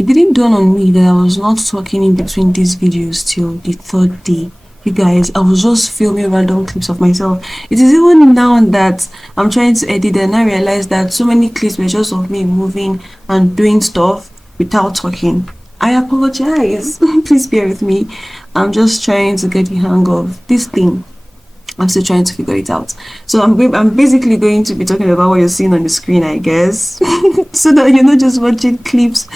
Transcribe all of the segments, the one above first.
It didn't dawn on me that I was not talking in between these videos till the third day. You guys, I was just filming random clips of myself. It is even now that I'm trying to edit and I realize that so many clips were just of me moving and doing stuff without talking. I apologize. Please bear with me. I'm just trying to get the hang of this thing. I'm still trying to figure it out. So I'm basically going to be talking about what you're seeing on the screen, I guess, so that you're not just watching clips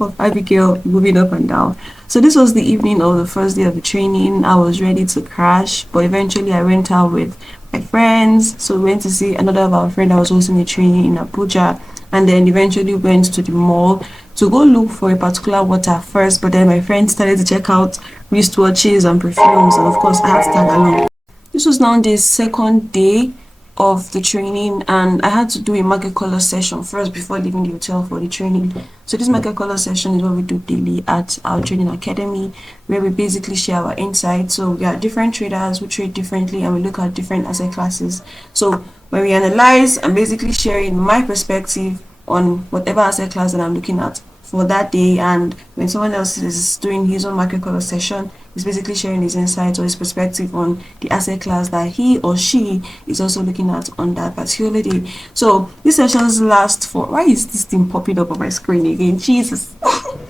of Abigail moving up and down. So this was the evening of the first day of the training. I was ready to crash, but eventually I went out with my friends. So we went to see another of our friends that was hosting a training in Abuja, and then eventually went to the mall to go look for a particular water first. But then my friends started to check out wristwatches and perfumes, and of course I had to tag along. This was now the second day of the training, and I had to do a market color session first before leaving the hotel for the training. So this market color session is what we do daily at our training academy, where we basically share our insights. So we are different traders who trade differently, and we look at different asset classes. So when we analyze, I'm basically sharing my perspective on whatever asset class that I'm looking at for that day, and when someone else is doing his own market color session, he's basically sharing his insights or his perspective on the asset class that he or she is also looking at on that particular day. So these sessions last for, why is this thing popping up on my screen again, Jesus.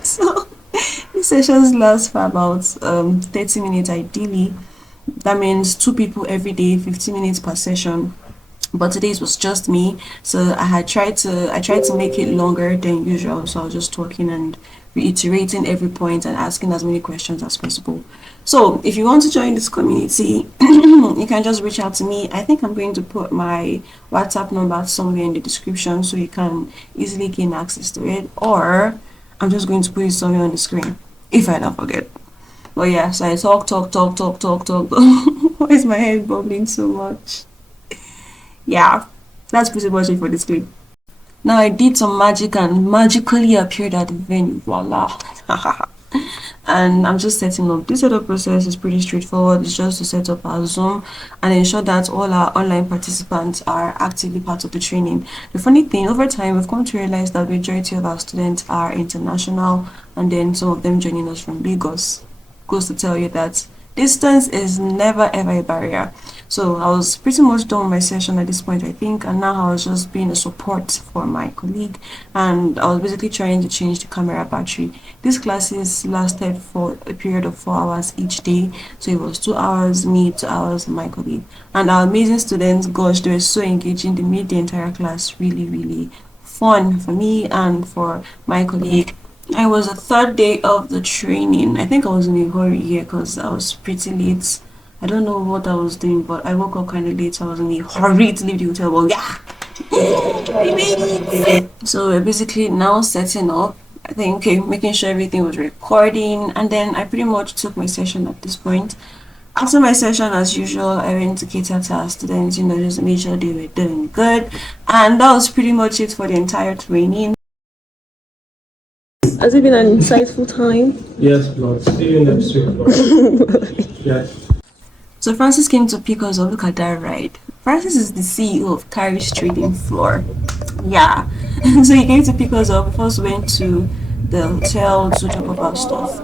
So these sessions last for about 30 minutes ideally. That means 2 people every day, 15 minutes per session. But today's was just me, so I tried to make it longer than usual. So I was just talking and reiterating every point and asking as many questions as possible. So if you want to join this community, you can just reach out to me. I think I'm going to put my WhatsApp number somewhere in the description so you can easily gain access to it, or I'm just going to put it somewhere on the screen if I don't forget. But yeah, so I talk. Why is my head bubbling so much? Yeah, that's pretty much it for this clip. Now I did some magic and magically appeared at the venue. Voila. And I'm just setting up. This setup process is pretty straightforward. It's just to set up our Zoom and ensure that all our online participants are actively part of the training. The funny thing, over time, we've come to realize that the majority of our students are international, and then some of them joining us from Lagos. Goes to tell you that distance is never ever a barrier. So I was pretty much done with my session at this point, I think, and now I was just being a support for my colleague, and I was basically trying to change the camera battery. These classes lasted for a period of 4 hours each day, so it was 2 hours me, 2 hours my colleague, and our amazing students, gosh, they were so engaging. They made the entire class really fun for me and for my colleague. I was the third day of the training. I think I was in a hurry here because I was pretty late. I don't know what I was doing, but I woke up kind of late, so I was in a hurry to leave the hotel. Well, yeah, I made it. So we're basically now setting up. I think, okay, making sure everything was recording, and then I pretty much took my session at this point. After my session, as usual, I went to cater to our students, just to make sure they were doing good, and that was pretty much it for the entire training. Has it been an insightful time? Yes, Lord. See you next week, Lord. Yes. So Francis came to pick us up. Look at that ride. Francis is the CEO of Carriage Trading Floor. Yeah. So he came to pick us up. We first went to the hotel to talk about stuff.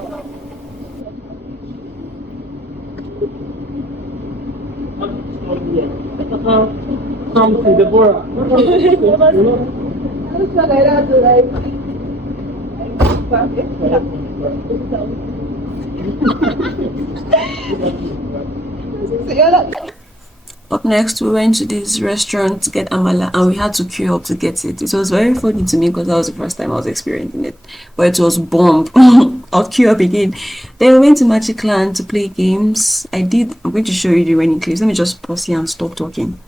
Up next, we went to this restaurant to get amala, and we had to queue up to get it. It was very funny to me because that was the first time I was experiencing it, but it was bomb. I'll queue up again. Then we went to Magic Land to play games. I'm going to show you the running clips. Let me just pause here and stop talking.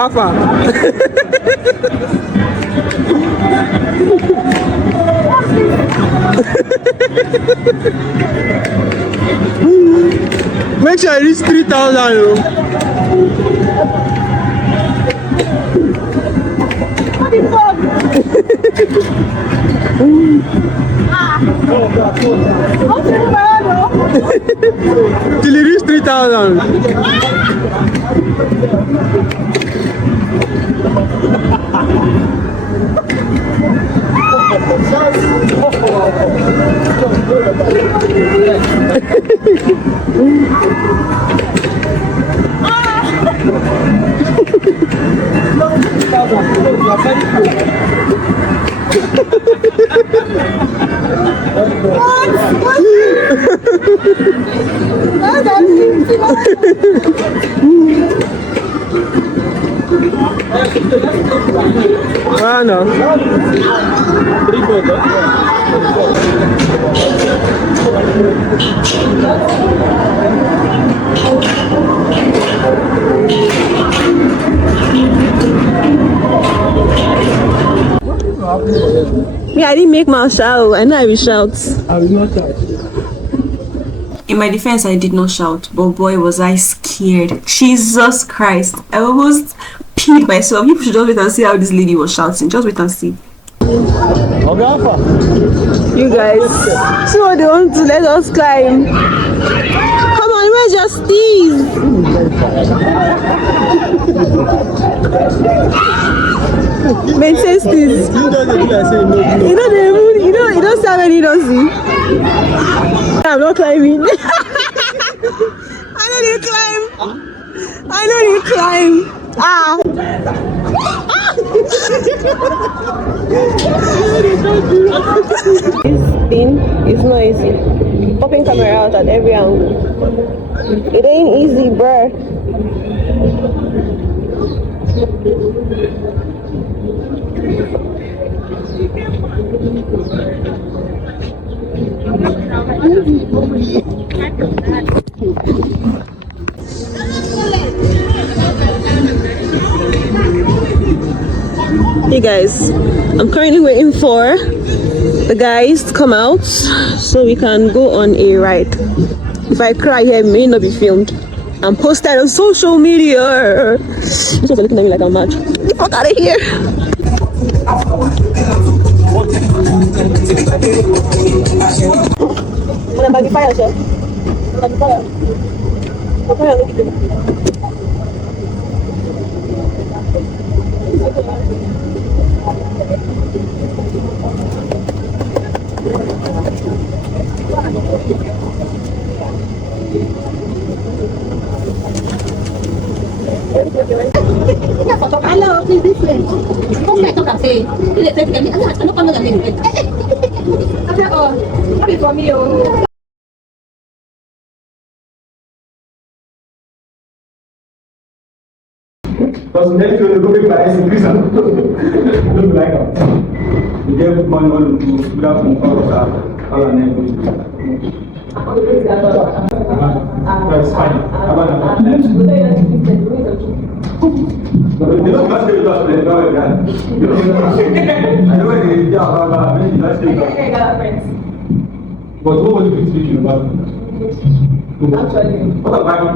Alpha. Make sure I reach 3,000. Till you reach 3,000. Ah, no. Me, I didn't make my shout. I know I will shout. I will not shout. In my defense, I did not shout, but boy, was I scared. Jesus Christ. I almost peed myself. You should just wait and see how this lady was shouting. Just wait and see. You guys, see what they want to let us climb. Come on, where's your steez? Maintain steez. You don't see how many you don't see. I'm not climbing. I know they climb. Ah. This thing is not easy. Popping camera out at every angle. It ain't easy, bruh. Hey guys, I'm currently waiting for the guys to come out so we can go on a ride. If I cry here, it may not be filmed and posted on social media. This one's looking at me like I'm mad. Get the fuck out of here. Hello, please this way. Không phải tôi cảm thấy cái lệ cái này nó con nó là mình. Happy for me. Because next to the group by S prison. Look like you get money on to grab from all our name. That's fine. But what was you speaking about? Actually, what about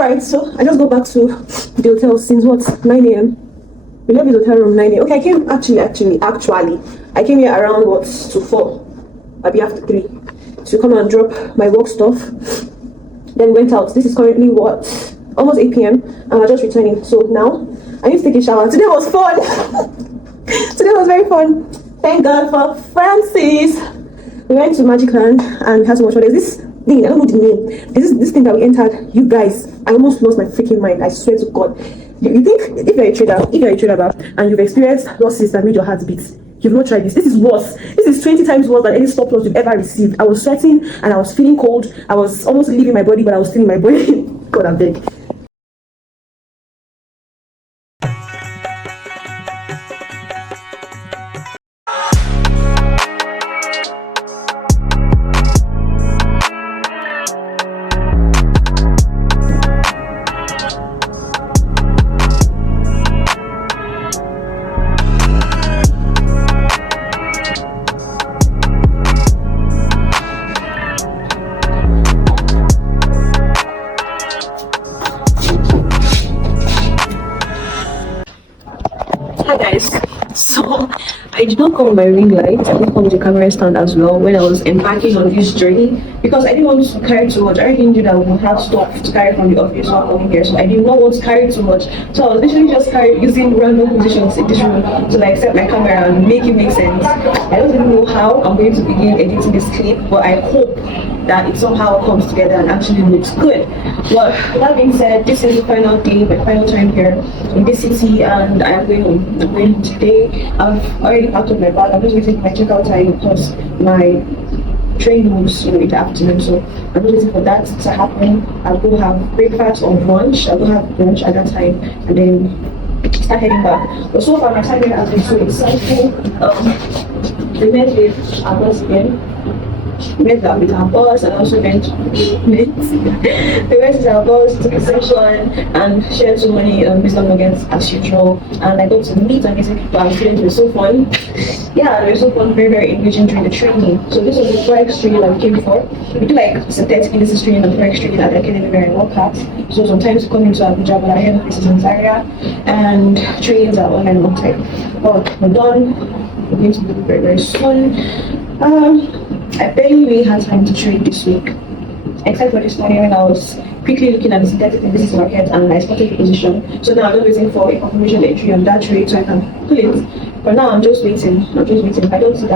Alright, so I just go back to the hotel since what, 9 a.m. We left the hotel room 9 a.m. Okay, I came actually I came here around what, to 4, maybe after 3 to come and drop my work stuff. Then went out. This is currently what, almost 8 p.m. and we're just returning. So now I need to take a shower. Today was fun. Today was very fun. Thank God for Francis. We went to Magic Land and we had so much fun. There's this thing, I don't know the name. This thing that we entered. You guys, I almost lost my freaking mind. I swear to God. You think if you're a trader and you've experienced losses that made your heart beat, you've not tried this. This is worse. This is 20 times worse than any stop loss you've ever received. I was sweating and I was feeling cold. I was almost leaving my body, but I was still in my body. God, I'm big. Hi guys. So I did not come with my ring light. I didn't come with a camera stand as well when I was embarking on this journey because I didn't want to carry too much. I already knew that we would have stuff to carry from the office while coming here, so I did not want to carry too much. So I was literally just using random positions in this room to like set my camera and make it make sense. I don't even know how I'm going to begin editing this clip, but I hope that it somehow comes together and actually looks good. But that being said, this is the final day, my final time here in this city, and I'm going home. I'm going home today. I've already packed up my bag. I'm just waiting for my checkout time because my train moves, in the afternoon. So I'm just waiting for that to happen. I'll go have breakfast or brunch. I'll go have lunch at that time, and then start heading back. But so far, my time here has been so exciting. The next day, I was again. Met that with our boss and also went we went to our boss, took a session and shared so many wisdom nuggets as usual, and I got to meet amazing people and students. Were so fun. Yeah, they were so fun, very, very engaging during the training. So this was the Forex training that we came for. We do like synthetic indices training and Forex training at the academy where I work at. So sometimes we come into Abuja, but our head office is in Zaria, and trainings are online all time. But we're done. We're going to be very, very soon. I barely really had time to trade this week, except for this morning when I was quickly looking at the synthetic indices market and I spotted the position. So now I'm just waiting for a confirmation entry on that trade so I can pull it. But now I'm just waiting. If I don't see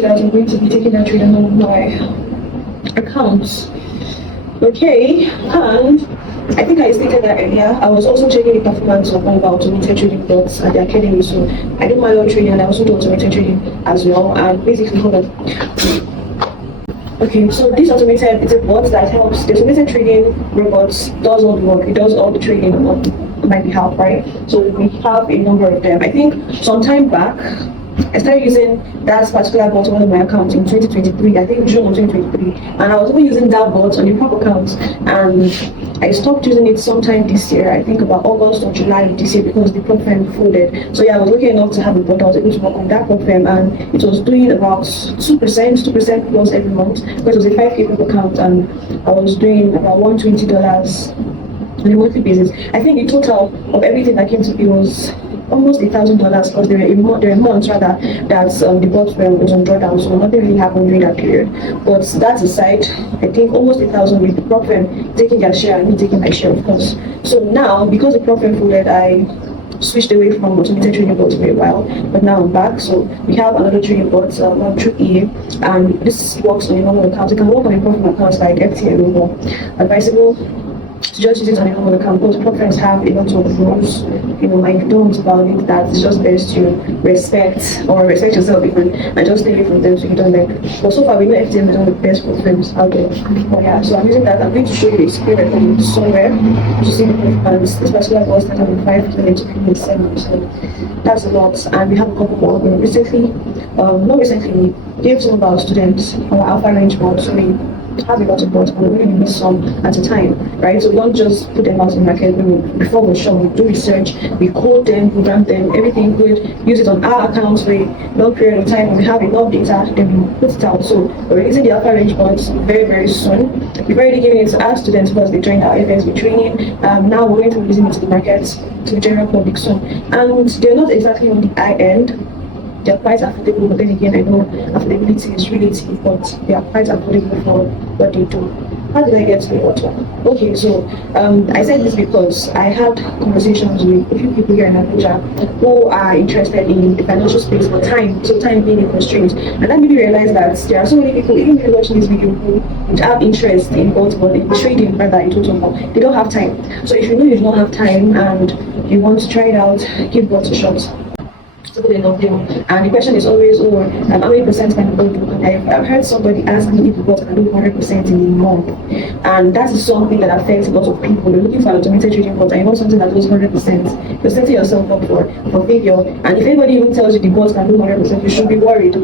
that, I'm going to be taking that trade on my account. Okay, and I think I stated that earlier. I was also checking the performance of one of our automated trading bots at the academy. So I do manual trading and I also do automated trading as well. And basically, hold on. Okay, so this automated, it's a bot that helps. The automated trading robots does all the work. It does all the trading on my behalf, right? So we have a number of them. I think some time back, I started using that particular bot on one of my accounts in 2023, I think June of 2023, and I was even using that bot on the prop account, and I stopped using it sometime this year, I think about August or July of this year, because the prop firm folded. So yeah, I was lucky enough to have a bot. I was able to work on that prop firm, and it was doing about 2% plus every month, because it was a 5K prop account, and I was doing about $120 on a monthly basis. I think the total of everything that came to me was almost $1,000, because there were months rather that the bot was on drawdown, so nothing really happened during that period. But that aside, I think almost 1,000 with the prop firm taking their share and me taking my share, of course. So now, because the prop firm folded, I switched away from automated trading bots for a while, but now I'm back. So we have another trading bot, one through EA, and this works on a normal account. You can work on a profit account like FTN or more. Advisable to just use it on a normal account, because prop firms have a lot of rules, like don't about it, that it's just best to respect yourself even and just stay away from them so you don't like. But so far we know FTM is one of the best prop firms out there. But yeah, so I'm using that. I'm going to show you a screen record somewhere to see the performance. This particular was started with 5 to 7, so that's a lot. And we have a couple more. Not recently, we gave some of our students our alpha range board, so we have a lot of bots, but we really need some at a time, right? So we don't just put them out in the market. Before we show, we do research, we code them, program them, everything good, use it on our accounts for a long period of time. When we have enough data, then we put it out. So we're releasing the alpha range bots very, very soon. We've already given it to our students because they joined our FSB training. Now we're going to be releasing it to the market, to the general public soon. And they're not exactly on the high end. They're quite affordable, but then again, I know affordability is relative, but they are quite affordable for what they do. How did I get to the water? Okay, so I said this because I had conversations with a few people here in Abuja who are interested in the financial space for time, so time being a constraint. And that made me realize that there are so many people, even if you're watching this video, who would have interest in both, but in trading rather, in total, they don't have time. So if you know you don't have time and you want to try it out, give both a shot. And the question is always, how many percent can people do? And I've heard somebody ask me if people can do 100% in a month, and that is something that affects a lot of people. They're looking for an automated trading bot, and you want something that does 100%. You're setting yourself up for failure. And if anybody even tells you the bot can do 100%, you should be worried.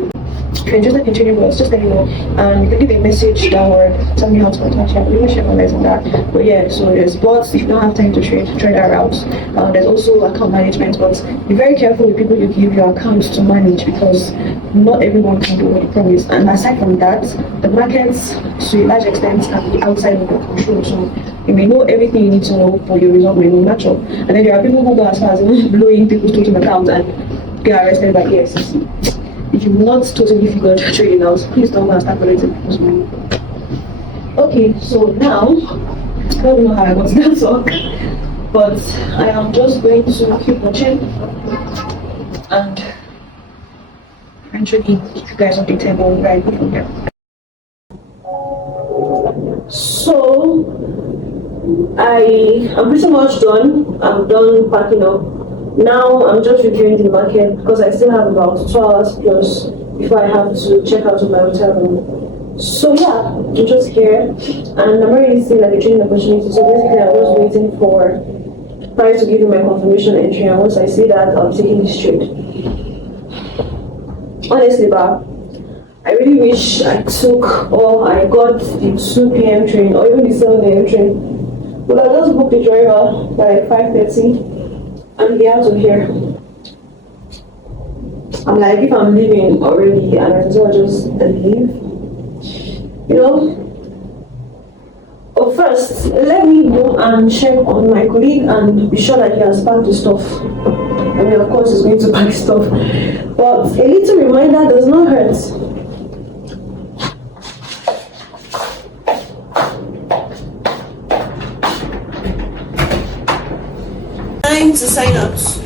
If you're interested in trading bots, just let me know, and you can leave a message down or tell me how to contact you. I'm going to share my lights on that. But yeah, so there's bots. If you don't have time to try that route. There's also account management, but be very careful with people you give your accounts to manage, because not everyone can do what you promise. And aside from that, the markets to a large extent can be outside of your control. So You may know everything you need to know, but your result may not match up. And then there are people who go as far as even blowing people's token accounts and get arrested by EFCC. If you've not totally figured trading out, please don't go and start collecting people's money. Okay, so now, I don't know how I got to that talk, but I am just going to keep watching and eventually keep you guys updated on where I go from here. So, I am pretty much done. I'm done packing up. Now I'm just reviewing the market because I still have about 2 hours plus before I have to check out of my hotel room. So yeah, I'm just here and I'm already seeing like a trading opportunity. So basically I'm just waiting for price to give me my confirmation entry, and once I see that, I'm taking this trade. Honestly, I really wish I took or I got the 2 p.m. train or even the 7 a.m. train. But I just booked the driver by 5:30 and be out of here. I'm like, if I'm leaving already, I might as well just leave. You know? But first, let me go and check on my colleague and be sure that he has packed the stuff. I mean, of course, he's going to pack stuff. But a little reminder does not hurt. Time to sign out.